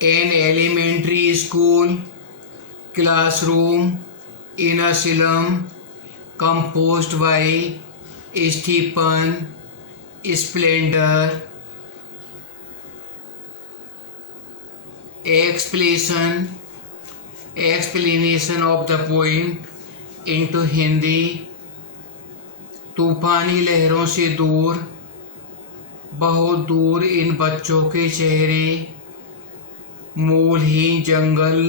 An elementary school classroom in a slum composed by Stephen Splendor. Explanation of the poem into Hindi. तूफानी लहरों से दूर, बहुत दूर इन बच्चों के चेहरे, मूलहीन जंगल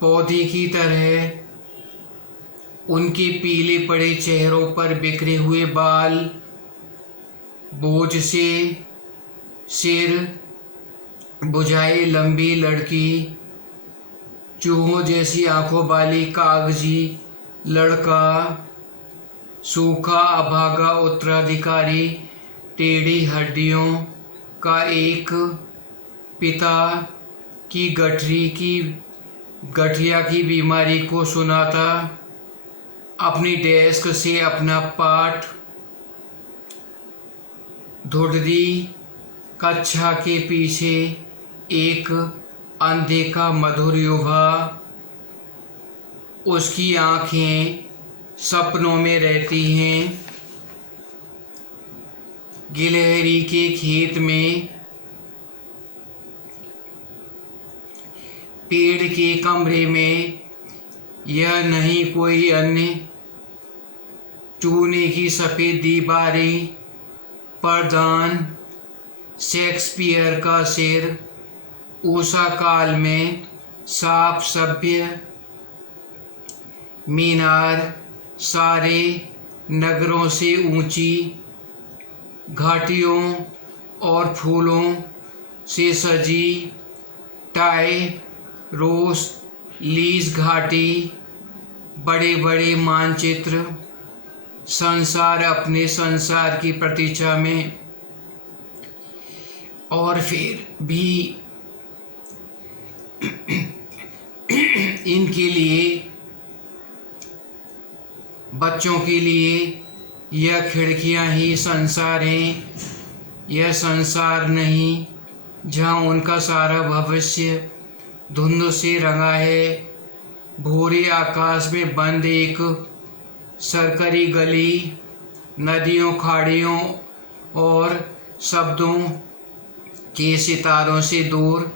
पौधे की तरह, उनके पीले पड़े चेहरों पर बिखरे हुए बाल, बोझ से सिर बुझाए लंबी लड़की, चूहों जैसी आंखों वाली कागजी लड़का, सूखा अभागा उत्तराधिकारी, टेढ़ी हड्डियों का एक पिता की गठिया की बीमारी को सुनाता, अपनी डेस्क से अपना पाठ, धुड़दी कक्षा के पीछे एक अनदेखा मधुर युवा, उसकी आँखें सपनों में रहती हैं। गिलहरी के खेत में, पेड़ के कमरे में, यह नहीं कोई अन्य, चूने की सफ़ेद दीवारें, परदान, शेक्सपियर का शेर, उषा काल में साफ सभ्य मीनार, सारे नगरों से ऊंची, घाटियों और फूलों से सजी टाई रोस लीज घाटी, बड़े बड़े मानचित्र, संसार अपने संसार की प्रतीक्षा में, और फिर भी इनके लिए, बच्चों के लिए यह खिड़कियां ही संसार हैं। यह संसार नहीं जहां उनका सारा भविष्य धुंध से रंगा है। भूरे आकाश में बंद एक सरकरी गली, नदियों, खाड़ियों और शब्दों के सितारों से दूर,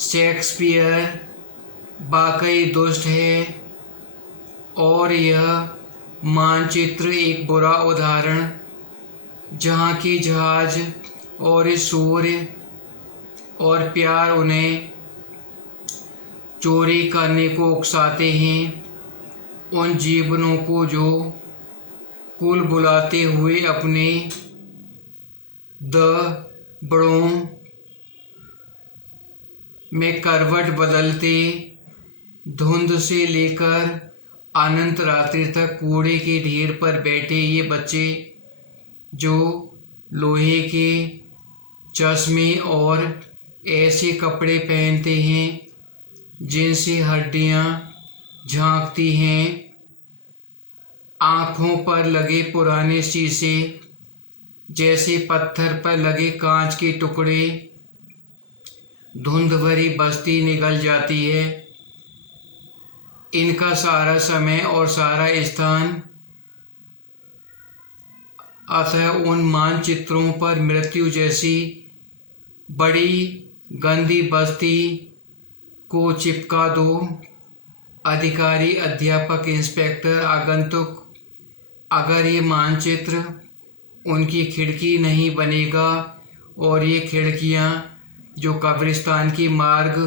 शेक्सपियर वाकई दुष्ट है, और यह मानचित्र एक बुरा उदाहरण, जहाँ के जहाज और सूर्य और प्यार उन्हें चोरी करने को उकसाते हैं, उन जीवनों को जो कुल बुलाते हुए अपने बड़ों में करवट बदलते, धुंध से लेकर अनंत रात्रि तक कूड़े के ढेर पर बैठे ये बच्चे, जो लोहे के चश्मे और ऐसे कपड़े पहनते हैं जिनसे हड्डियां झांकती हैं, आँखों पर लगे पुराने शीशे जैसे पत्थर पर लगे कांच के टुकड़े, धुंध भरी बस्ती निगल जाती है। इनका सारा समय और सारा स्थान अतः उन मानचित्रों पर मृत्यु जैसी बड़ी गंदी बस्ती को चिपका दो। अधिकारी, अध्यापक, इंस्पेक्टर, आगंतुक, अगर ये मानचित्र उनकी खिड़की नहीं बनेगा, और ये खिड़कियाँ जो कब्रिस्तान की मार्ग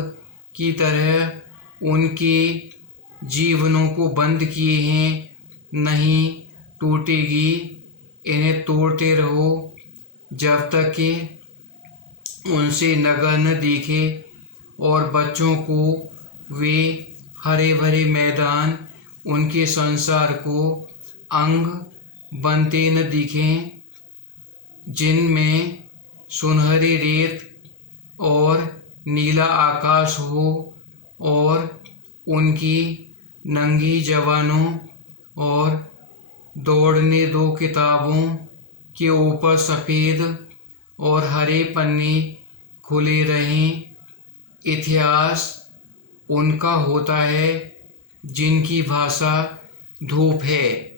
की तरह उनके जीवनों को बंद किए हैं, नहीं टूटेगी। इन्हें तोड़ते रहो जब तक कि उनसे नगर न दिखे, और बच्चों को वे हरे भरे मैदान उनके संसार को अंग बनते न दिखें, जिनमें सुनहरी रेत और नीला आकाश हो, और उनकी नंगी जवानों और दौड़ने दो किताबों के ऊपर सफ़ेद और हरे पन्ने खुले रहें, इतिहास उनका होता है जिनकी भाषा धूप है।